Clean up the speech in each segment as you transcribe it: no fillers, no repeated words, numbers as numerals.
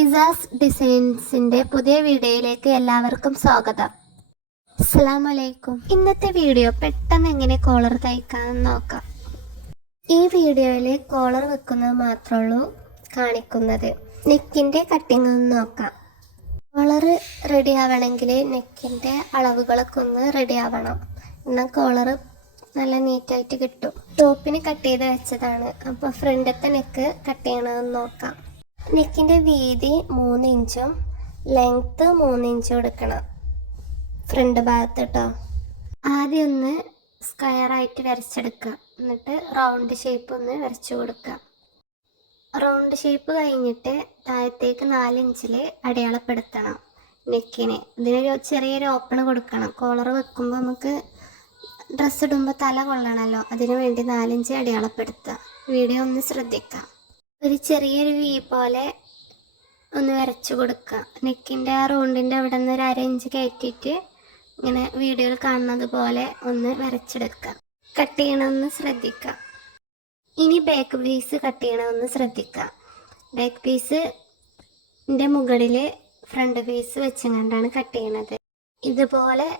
ഇസാസ് ഡിസൈൻസിൻ്റെ പുതിയ വീഡിയോയിലേക്ക് എല്ലാവർക്കും സ്വാഗതം. അസ്സലാമു അലൈക്കും. ഇന്നത്തെ വീഡിയോ പെട്ടെന്ന് എങ്ങനെ കോളർ തയ്ക്കാമെന്ന് നോക്കാം. ഈ വീഡിയോയിൽ കോളർ വെക്കുന്നത് മാത്രമുള്ളൂ കാണിക്കുന്നത്. നെക്കിൻ്റെ കട്ടിങ് ഒന്ന് നോക്കാം. കോളർ റെഡി ആവണമെങ്കിൽ നെക്കിൻ്റെ അളവുകളൊക്കെ ഒന്ന് റെഡി ആവണം. എന്നാൽ കോളർ നല്ല നീറ്റായിട്ട് കിട്ടും. ടോപ്പിന് കട്ട് ചെയ്ത് വെച്ചതാണ്. അപ്പോൾ ഫ്രണ്ടത്തെ നെക്ക് കട്ട് ചെയ്യണമെന്ന് നോക്കാം. നെക്കിൻ്റെ വീതി 3 ഇഞ്ചും ലെങ്ത്ത് 3 ഇഞ്ചും എടുക്കണം ഫ്രണ്ട് ഭാഗത്ത് കേട്ടോ. ആദ്യം ഒന്ന് സ്ക്വയറായിട്ട് വരച്ചെടുക്കുക. എന്നിട്ട് റൗണ്ട് ഷേപ്പ് ഒന്ന് വരച്ചു കൊടുക്കുക. റൗണ്ട് ഷേപ്പ് കഴിഞ്ഞിട്ട് താഴത്തേക്ക് 4 ഇഞ്ചിൽ അടയാളപ്പെടുത്തണം നെക്കിന്. ഇതിനൊരു ചെറിയൊരു ഓപ്പൺ കൊടുക്കണം. കോളർ വെക്കുമ്പോൾ നമുക്ക് ഡ്രസ്സ് ഇടുമ്പോൾ തല കൊള്ളണമല്ലോ, അതിനു വേണ്ടി 4 ഇഞ്ച് അടയാളപ്പെടുത്തുക. വീഡിയോ ഒന്ന് ശ്രദ്ധിക്കാം. ഒരു ചെറിയൊരു വി പോലെ ഒന്ന് വരച്ചു കൊടുക്കുക. നെക്കിൻ്റെ ആ റൗണ്ടിൻ്റെ അവിടെ നിന്ന് ഒരു 1/2 ഇഞ്ച് കയറ്റിയിട്ട് ഇങ്ങനെ വീഡിയോയിൽ കാണുന്നത് പോലെ ഒന്ന് വരച്ചെടുക്കുക. കട്ട് ചെയ്യണമെന്ന് ശ്രദ്ധിക്കുക. ഇനി ബാക്ക് പീസ് കട്ട് ചെയ്യണമെന്ന് ശ്രദ്ധിക്കുക. ബാക്ക് പീസിൻ്റെ മുകളിൽ ഫ്രണ്ട് പീസ് വെച്ചുകൊണ്ടാണ് കട്ട് ചെയ്യണത്. ഇതുപോലെ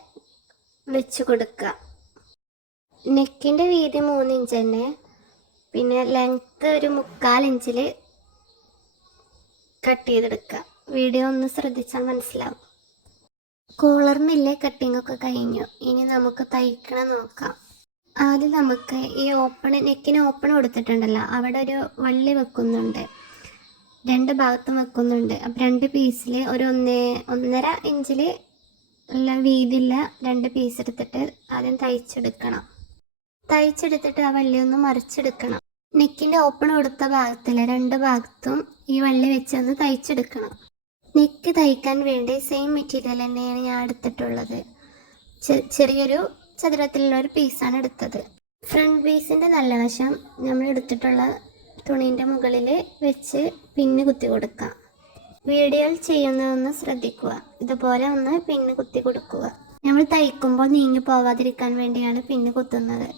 വെച്ച് കൊടുക്കുക. നെക്കിൻ്റെ വീതി 3 ഇഞ്ച് തന്നെ, പിന്നെ ലെങ്ത്ത് ഒരു 3/4 ഇഞ്ചിൽ കട്ട് ചെയ്തെടുക്കുക. വീഡിയോ ഒന്ന് ശ്രദ്ധിച്ചാൽ മനസ്സിലാവും. കോളറിനില്ലേ കട്ടിങ്ങൊക്കെ കഴിഞ്ഞു. ഇനി നമുക്ക് തയ്ക്കണം നോക്കാം. ആദ്യം നമുക്ക് ഈ നെക്കിന് ഓപ്പൺ കൊടുത്തിട്ടുണ്ടല്ലോ, അവിടെ ഒരു വള്ളി വെക്കുന്നുണ്ട്, 2 ഭാഗത്തും വെക്കുന്നുണ്ട്. അപ്പം 2 പീസിൽ ഒരു 1.5 ഇഞ്ചിൽ ഉള്ള വീതിയുള്ള 2 പീസ് എടുത്തിട്ട് ആദ്യം തയ്ച്ചെടുക്കണം. തയ്ച്ചെടുത്തിട്ട് ആ വള്ളി ഒന്ന് മറിച്ചെടുക്കണം. നെക്കിൻ്റെ ഓപ്പൺ കൊടുത്ത ഭാഗത്തിൽ 2 ഭാഗത്തും ഈ വള്ളി വെച്ചൊന്ന് തയ്ച്ചെടുക്കണം. നെക്ക് തയ്ക്കാൻ വേണ്ടി സെയിം മെറ്റീരിയൽ തന്നെയാണ് ഞാൻ എടുത്തിട്ടുള്ളത്. ചെറിയൊരു ചതുരത്തിലുള്ള ഒരു പീസാണ് എടുത്തത്. ഫ്രണ്ട് പീസിൻ്റെ നല്ല വശം നമ്മൾ എടുത്തിട്ടുള്ള തുണീൻ്റെ മുകളിൽ വെച്ച് പിന്ന് കുത്തി കൊടുക്കുക. വീഡിയോയിൽ ചെയ്യുന്നതൊന്ന് ശ്രദ്ധിക്കുക. ഇതുപോലെ ഒന്ന് പിന്ന് കുത്തി കൊടുക്കുക. നമ്മൾ തയ്ക്കുമ്പോൾ നീങ്ങി പോവാതിരിക്കാൻ വേണ്ടിയാണ് പിന്ന് കുത്തുന്നത്.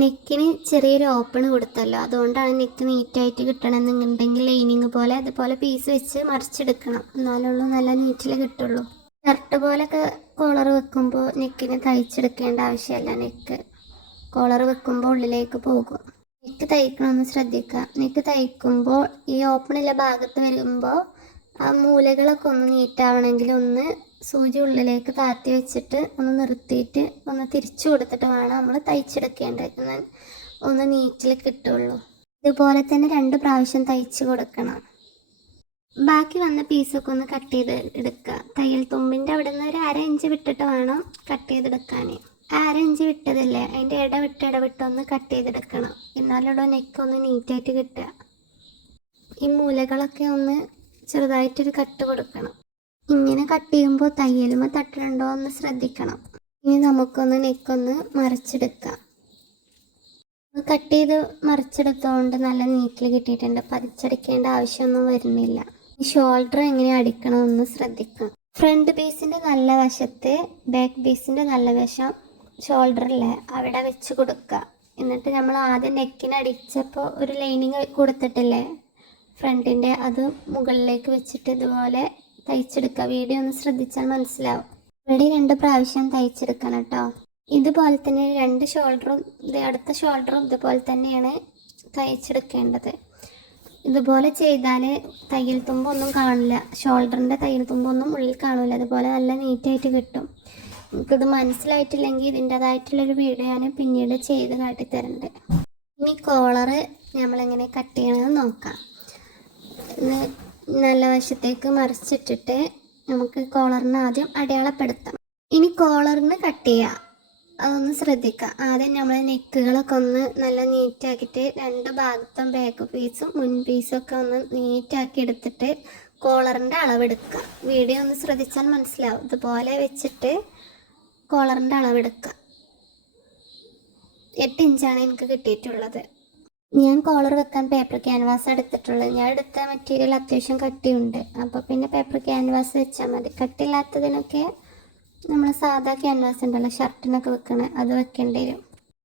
നെക്കിന് ചെറിയൊരു ഓപ്പൺ കൊടുത്തല്ലോ, അതുകൊണ്ടാണ് നെക്ക് നീറ്റായിട്ട് കിട്ടണമെന്നുണ്ടെങ്കിൽ ലൈനിങ് പോലെ അതുപോലെ പീസ് വെച്ച് മറിച്ചെടുക്കണം. എന്നാലുള്ളൂ നല്ല നീറ്റിൽ കിട്ടുള്ളൂ. ഷർട്ട് പോലൊക്കെ കോളർ വെക്കുമ്പോൾ നെക്കിന് തയ്ച്ചെടുക്കേണ്ട ആവശ്യമല്ല. നെക്ക് കോളർ വെക്കുമ്പോൾ ഉള്ളിലേക്ക് പോകും. നെക്ക് തയ്ക്കണമെന്ന് ശ്രദ്ധിക്കുക. നെക്ക് തയ്ക്കുമ്പോൾ ഈ ഓപ്പണുള്ള ഭാഗത്ത് വരുമ്പോൾ ആ മൂലകളൊക്കെ ഒന്ന് നീറ്റാവണമെങ്കിൽ ഒന്ന് സൂചി ഉള്ളിലേക്ക് താത്തി വെച്ചിട്ട് ഒന്ന് നിർത്തിയിട്ട് ഒന്ന് തിരിച്ചു കൊടുത്തിട്ട് വേണം നമ്മൾ തയ്ച്ചെടുക്കേണ്ടത്. എന്നാൽ ഒന്ന് നീറ്റിൽ കിട്ടുള്ളൂ. ഇതുപോലെ തന്നെ 2 പ്രാവശ്യം തയ്ച്ച് കൊടുക്കണം. ബാക്കി വന്ന പീസൊക്കെ ഒന്ന് കട്ട് ചെയ്ത് എടുക്കുക. തയ്യൽ തുമ്പിൻ്റെ അവിടെ നിന്ന് ഒരു 1/2 ഇഞ്ച് വിട്ടിട്ട് വേണം കട്ട് ചെയ്തെടുക്കാൻ. 1/2 ഇഞ്ച് വിട്ടതല്ലേ, അതിൻ്റെ ഇടവിട്ടൊന്ന് കട്ട് ചെയ്തെടുക്കണം. എന്നാലുള്ള നെക്കൊന്ന് നീറ്റായിട്ട് കിട്ടുക. ഈ മൂലകളൊക്കെ ഒന്ന് ചെറുതായിട്ടൊരു കട്ട് കൊടുക്കണം. ഇങ്ങനെ കട്ട് ചെയ്യുമ്പോൾ തയ്യലുമ്പോൾ തട്ടുന്നുണ്ടോ എന്ന് ശ്രദ്ധിക്കണം. ഇനി നമുക്കൊന്ന് നെക്കൊന്ന് മറിച്ചെടുക്കാം. കട്ട് ചെയ്ത് മറിച്ചെടുത്തോണ്ട് നല്ല നീറ്റിൽ കിട്ടിയിട്ടുണ്ട്. പതിച്ചടിക്കേണ്ട ആവശ്യമൊന്നും വരുന്നില്ല. ഷോൾഡർ എങ്ങനെ അടിക്കണമെന്ന് ശ്രദ്ധിക്കാം. ഫ്രണ്ട് പീസിൻ്റെ നല്ല വശത്ത് ബാക്ക് പീസിൻ്റെ നല്ല വശം ഷോൾഡറിലെ അവിടെ വെച്ച് കൊടുക്കുക. എന്നിട്ട് നമ്മൾ ആദ്യം നെക്കിന് അടിച്ചപ്പോൾ ഒരു ലൈനിങ് കൊടുത്തിട്ടില്ലേ ഫ്രണ്ടിൻ്റെ, അത് മുകളിലേക്ക് വെച്ചിട്ട് ഇതുപോലെ തയ്ച്ചെടുക്കുക. വീഡിയോ ഒന്ന് ശ്രദ്ധിച്ചാൽ മനസ്സിലാവും. ഇവിടെ 2 പ്രാവശ്യം തയ്ച്ചെടുക്കണം കേട്ടോ. ഇതുപോലെ തന്നെ 2 ഷോൾഡറും അടുത്ത ഷോൾഡറും ഇതുപോലെ തന്നെയാണ് തയ്ച്ചെടുക്കേണ്ടത്. ഇതുപോലെ ചെയ്താൽ തയ്യൽ തുമ്പൊന്നും കാണില്ല. ഷോൾഡറിൻ്റെ തയ്യൽ തുമ്പൊന്നും ഉള്ളിൽ കാണില്ല. അതുപോലെ നല്ല നീറ്റായിട്ട് കിട്ടും. എനിക്കിത് മനസ്സിലായിട്ടില്ലെങ്കിൽ ഇതിൻ്റെതായിട്ടുള്ളൊരു വീഡിയോ ഞാൻ പിന്നീട് ചെയ്ത് കാട്ടിത്തരുന്നുണ്ട്. ഇനി കോളറ് നമ്മളെങ്ങനെ കട്ട് ചെയ്യണമെന്ന് നോക്കാം. നല്ല വശത്തേക്ക് മറിച്ചിട്ടിട്ട് നമുക്ക് കോളറിന് ആദ്യം അടയാളപ്പെടുത്താം. ഇനി കോളറിന് കട്ട് ചെയ്യുക, അതൊന്ന് ശ്രദ്ധിക്കുക. ആദ്യം നമ്മൾ നെക്കുകളൊക്കെ ഒന്ന് നല്ല നീറ്റാക്കിയിട്ട് 2 ഭാഗത്തും ബാക്ക് പീസും മുൻ പീസും ഒക്കെ ഒന്ന് നീറ്റാക്കി എടുത്തിട്ട് കോളറിൻ്റെ അളവെടുക്കുക. വീഡിയോ ഒന്ന് ശ്രദ്ധിച്ചാൽ മനസ്സിലാവും. ഇതുപോലെ വെച്ചിട്ട് കോളറിൻ്റെ അളവെടുക്കുക. 8 ഇഞ്ചാണ് എനിക്ക് കിട്ടിയിട്ടുള്ളത്. ഞാൻ കോളർ വെക്കാൻ പേപ്പർ ക്യാൻവാസ് എടുത്തിട്ടുള്ളത്. ഞാൻ എടുത്ത മെറ്റീരിയൽ അത്യാവശ്യം കട്ടിയുണ്ട്. അപ്പോൾ പിന്നെ പേപ്പർ ക്യാൻവാസ് വെച്ചാൽ മതി. കട്ടിയില്ലാത്തതിനൊക്കെ നമ്മൾ സാധാ ക്യാൻവാസ് ഉണ്ടല്ലോ ഷർട്ടിനൊക്കെ വെക്കണേ, അത് വെക്കേണ്ടി വരും.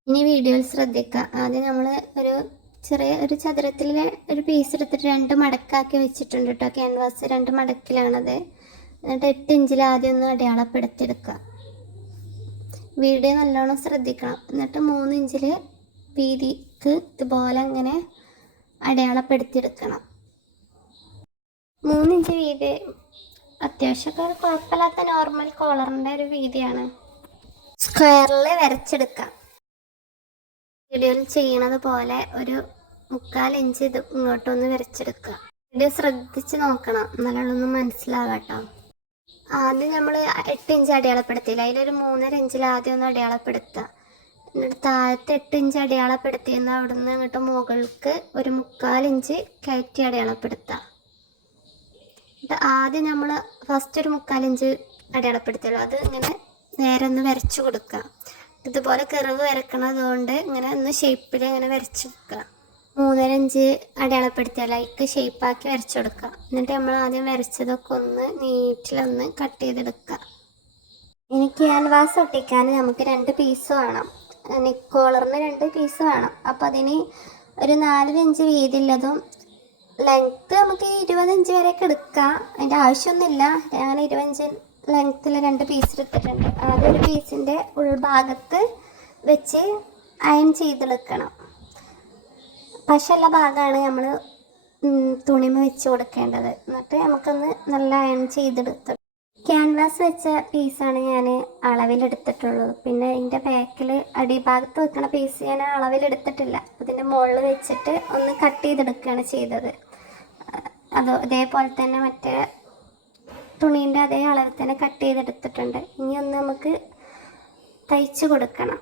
ഇനി വീഡിയോയിൽ ശ്രദ്ധിക്കുക. ആദ്യം നമ്മൾ ഒരു ചെറിയ ഒരു ചതുരത്തിൽ ഒരു പീസ് എടുത്തിട്ട് 2 മടക്കാക്കി വെച്ചിട്ടുണ്ട് കേട്ടോ. ക്യാൻവാസ് 2 മടക്കിലാണത്. എന്നിട്ട് 8 ഇഞ്ചിൽ ആദ്യം ഒന്ന് അടയാളപ്പെടുത്തിയെടുക്കുക. വീഡിയോ നല്ലോണം ശ്രദ്ധിക്കണം. എന്നിട്ട് 3 ഇഞ്ചിൽ വീതിക്ക് ഇതുപോലെ അങ്ങനെ അടയാളപ്പെടുത്തിയെടുക്കണം. 3 ഇഞ്ച് വീതി അത്യാവശ്യമൊക്കെ ഒരു കുഴപ്പമില്ലാത്ത നോർമൽ കോളറിൻ്റെ ഒരു വീതിയാണ്. സ്ക്വയറിൽ വരച്ചെടുക്കാം. വീഡിയോയിൽ ചെയ്യണത് പോലെ ഒരു 3/4 ഇഞ്ച് ഇത് ഇങ്ങോട്ടൊന്ന് വരച്ചെടുക്കുക. വീഡിയോ ശ്രദ്ധിച്ച് നോക്കണം, നല്ലോണം മനസ്സിലാകട്ടോ. ആദ്യം നമ്മൾ 8 ഇഞ്ച് അടയാളപ്പെടുത്തിയില്ല, അതിലൊരു 3.5 ഇഞ്ചിൽ ആദ്യം ഒന്ന് അടയാളപ്പെടുത്തുക. എന്നിട്ട് താഴത്തെ 8 ഇഞ്ച് അടയാളപ്പെടുത്തിയെന്ന് അവിടെ നിന്ന് ഇങ്ങോട്ട് മുകൾക്ക് ഒരു 3/4 ഇഞ്ച് കയറ്റി അടയാളപ്പെടുത്തുക. എന്നിട്ട് ആദ്യം നമ്മൾ ഫസ്റ്റ് ഒരു 3/4 ഇഞ്ച് അടയാളപ്പെടുത്തിയല്ലോ, അത് ഇങ്ങനെ നേരെ ഒന്ന് വരച്ചു കൊടുക്കുക. ഇതുപോലെ കർവ് വരക്കണതുകൊണ്ട് ഇങ്ങനെ ഒന്ന് ഷേപ്പിൽ ഇങ്ങനെ വരച്ചു വെക്കുക. 3.5 ഇഞ്ച് അടയാളപ്പെടുത്തിയാൽ അതിക്ക് ഷേപ്പാക്കി വരച്ചു കൊടുക്കുക. എന്നിട്ട് നമ്മൾ ആദ്യം വരച്ചതൊക്കെ ഒന്ന് നീറ്റിലൊന്ന് കട്ട് ചെയ്തെടുക്കുക. ഇനി ക്യാൻവാസ് ഒട്ടിക്കാൻ നമുക്ക് 2 പീസ് വേണം. കോളറിന് 2 പീസ് വേണം. അപ്പോൾ അതിന് ഒരു 4 ഇഞ്ച് വീതിയുള്ളതും ലെങ്ത്ത് നമുക്ക് 20 ഇഞ്ച് വരെയൊക്കെ എടുക്കാം. അതിൻ്റെ ആവശ്യമൊന്നുമില്ല. അങ്ങനെ 20 ഇഞ്ച് ലെങ്ത്തിൽ 2 പീസ് എടുത്തിട്ടുണ്ട്. ആദ്യം ഒരു പീസിൻ്റെ ഉൾഭാഗത്ത് വെച്ച് അയൺ ചെയ്തെടുക്കണം. പശയുള്ള ഭാഗമാണ് നമ്മൾ തുണിമ വെച്ച് കൊടുക്കേണ്ടത്. എന്നിട്ട് നമുക്കൊന്ന് നല്ല അയൺ ചെയ്തെടുത്ത് ക്യാൻവാസ് വെച്ച പീസാണ് ഞാൻ അളവിലെടുത്തിട്ടുള്ളത്. പിന്നെ ഇതിൻ്റെ ബാക്കിൽ അടിഭാഗത്ത് വെക്കണ പീസ് ഞാൻ അളവിലെടുത്തിട്ടില്ല. അതിൻ്റെ മുകളിൽ വെച്ചിട്ട് ഒന്ന് കട്ട് ചെയ്തെടുക്കുകയാണ് ചെയ്തത്. അതേപോലെ തന്നെ മറ്റേ തുണീൻ്റെ അതേ അളവിൽ തന്നെ കട്ട് ചെയ്തെടുത്തിട്ടുണ്ട്. ഇനി ഒന്ന് നമുക്ക് തയ്ച്ച് കൊടുക്കണം.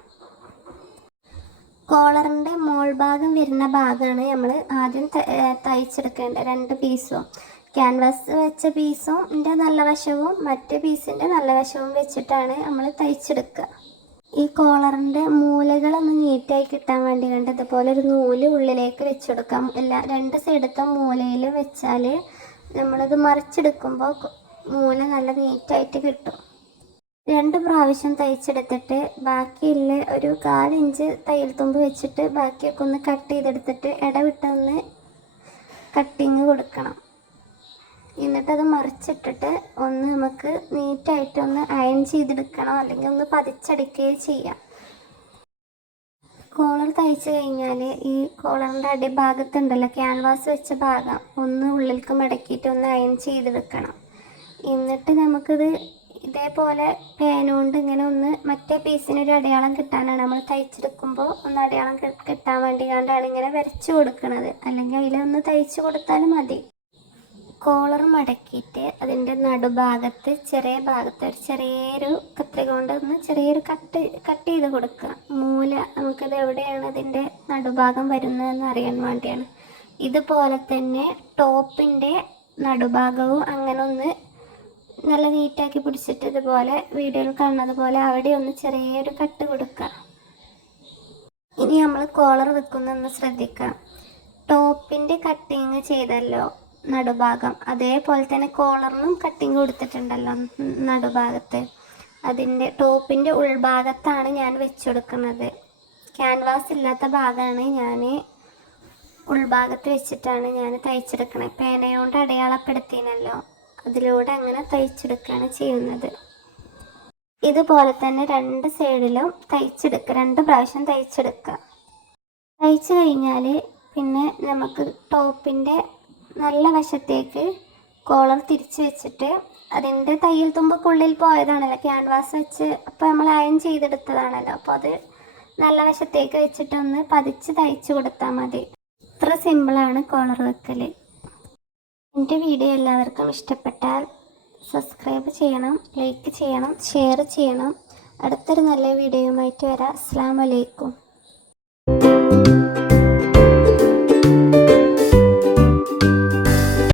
കോളറിൻ്റെ മോൾ ഭാഗം വരുന്ന ഭാഗമാണ് നമ്മൾ ആദ്യം തയ്ച്ചെടുക്കേണ്ടത്. 2 പീസും ക്യാൻവാസ് വെച്ച പീസും നല്ല വശവും മറ്റേ പീസിൻ്റെ നല്ല വശവും വെച്ചിട്ടാണ് നമ്മൾ തയ്ച്ചെടുക്കുക. ഈ കോളറിൻ്റെ മൂലകളൊന്ന് നീറ്റായി കിട്ടാൻ വേണ്ടി കണ്ട് ഇതുപോലെ ഒരു നൂല് ഉള്ളിലേക്ക് വെച്ചെടുക്കാം. 2 സൈഡത്തെ മൂലയിൽ വെച്ചാൽ നമ്മളത് മറിച്ചെടുക്കുമ്പോൾ മൂല നല്ല നീറ്റായിട്ട് കിട്ടും. 2 പ്രാവശ്യം തയ്ച്ചെടുത്തിട്ട് ബാക്കിയുള്ള ഒരു 1/4 ഇഞ്ച് തയ്യൽ തുമ്പ് വെച്ചിട്ട് ബാക്കിയൊക്കെ ഒന്ന് കട്ട് ചെയ്തെടുത്തിട്ട് ഇടവിട്ടൊന്ന് കട്ടിങ് കൊടുക്കണം. എന്നിട്ടത് മറിച്ചിട്ടിട്ട് ഒന്ന് നമുക്ക് നീറ്റായിട്ടൊന്ന് അയൺ ചെയ്തെടുക്കണം, അല്ലെങ്കിൽ ഒന്ന് പതിച്ചടിക്കുകയോ ചെയ്യാം. കോളർ തയ്ച്ച് കഴിഞ്ഞാൽ ഈ കോളറിൻ്റെ അടിഭാഗത്തുണ്ടല്ലോ ക്യാൻവാസ് വെച്ച ഭാഗം ഒന്ന് ഉള്ളിലേക്ക് മടക്കിയിട്ട് ഒന്ന് അയൺ ചെയ്തെടുക്കണം. എന്നിട്ട് നമുക്കിത് ഇതേപോലെ പേനുകൊണ്ട് ഇങ്ങനെ ഒന്ന് മറ്റേ പീസിനൊരു അടയാളം കിട്ടാനാണ് നമ്മൾ തയ്ച്ചെടുക്കുമ്പോൾ ഒന്ന് അടയാളം കിട്ടാൻ വേണ്ടി കൊണ്ടാണ് ഇങ്ങനെ വരച്ചു കൊടുക്കുന്നത്. അല്ലെങ്കിൽ അതിലൊന്ന് തയ്ച്ച് കൊടുത്താലും മതി. കോളർ മടക്കിയിട്ട് അതിൻ്റെ നടുഭാഗത്ത് ചെറിയ ഭാഗത്ത് ഒരു ചെറിയൊരു കത്രിക കൊണ്ട് ഒന്ന് ചെറിയൊരു കട്ട് ചെയ്ത് കൊടുക്കുക. മൂല നമുക്കത് എവിടെയാണ് അതിൻ്റെ നടുഭാഗം വരുന്നതെന്ന് അറിയാൻ വേണ്ടിയാണ്. ഇതുപോലെ തന്നെ ടോപ്പിൻ്റെ നടുഭാഗവും അങ്ങനെ ഒന്ന് നല്ല നീറ്റാക്കി പിടിച്ചിട്ട് ഇതുപോലെ വീഡിയോയിൽ കാണുന്നത് പോലെ അവിടെ ഒന്ന് ചെറിയൊരു കട്ട് കൊടുക്കുക. ഇനി നമ്മൾ കോളർ വെക്കുന്നൊന്ന് ശ്രദ്ധിക്കുക. ടോപ്പിൻ്റെ കട്ടിങ് ചെയ്തല്ലോ നടുഭാഗം, അതേപോലെ തന്നെ കോളറിനും കട്ടിങ് കൊടുത്തിട്ടുണ്ടല്ലോ നടുഭാഗത്ത്. അതിൻ്റെ ടോപ്പിൻ്റെ ഉൾഭാഗത്താണ് ഞാൻ വെച്ച് കൊടുക്കുന്നത്. ക്യാൻവാസ് ഇല്ലാത്ത ഭാഗമാണ് ഞാൻ ഉൾഭാഗത്ത് വെച്ചിട്ടാണ് ഞാൻ തയ്ച്ചെടുക്കണത്. പേനയോണ്ട് അടയാളപ്പെടുത്തിയല്ലോ അതിലൂടെ അങ്ങനെ തയ്ച്ചെടുക്കുകയാണ് ചെയ്യുന്നത്. ഇതുപോലെ തന്നെ 2 സൈഡിലും തയ്ച്ചെടുക്കുക. 2 പ്രാവശ്യം തയ്ച്ചെടുക്കുക. തയ്ച്ചു കഴിഞ്ഞാൽ പിന്നെ നമുക്ക് ടോപ്പിൻ്റെ നല്ല വശത്തേക്ക് കോളർ തിരിച്ച് വെച്ചിട്ട് അതിൻ്റെ തയ്യൽ തുമ്പക്കുള്ളിൽ പോയതാണല്ലോ ക്യാൻവാസ് വെച്ച് അപ്പോൾ നമ്മൾ അയൺ ചെയ്തെടുത്തതാണല്ലോ, അപ്പോൾ അത് നല്ല വശത്തേക്ക് വെച്ചിട്ട് ഒന്ന് പതിച്ച് തയ്ച്ചു കൊടുത്താൽ മതി. ഇത്ര സിമ്പിളാണ് കോളർ വെക്കൽ. എൻ്റെ വീഡിയോ എല്ലാവർക്കും ഇഷ്ടപ്പെട്ടാൽ സബ്സ്ക്രൈബ് ചെയ്യണം, ലൈക്ക് ചെയ്യണം, ഷെയർ ചെയ്യണം. അടുത്തൊരു നല്ല വീഡിയോയുമായിട്ട് വരാം. അസ്സലാമു അലൈക്കും.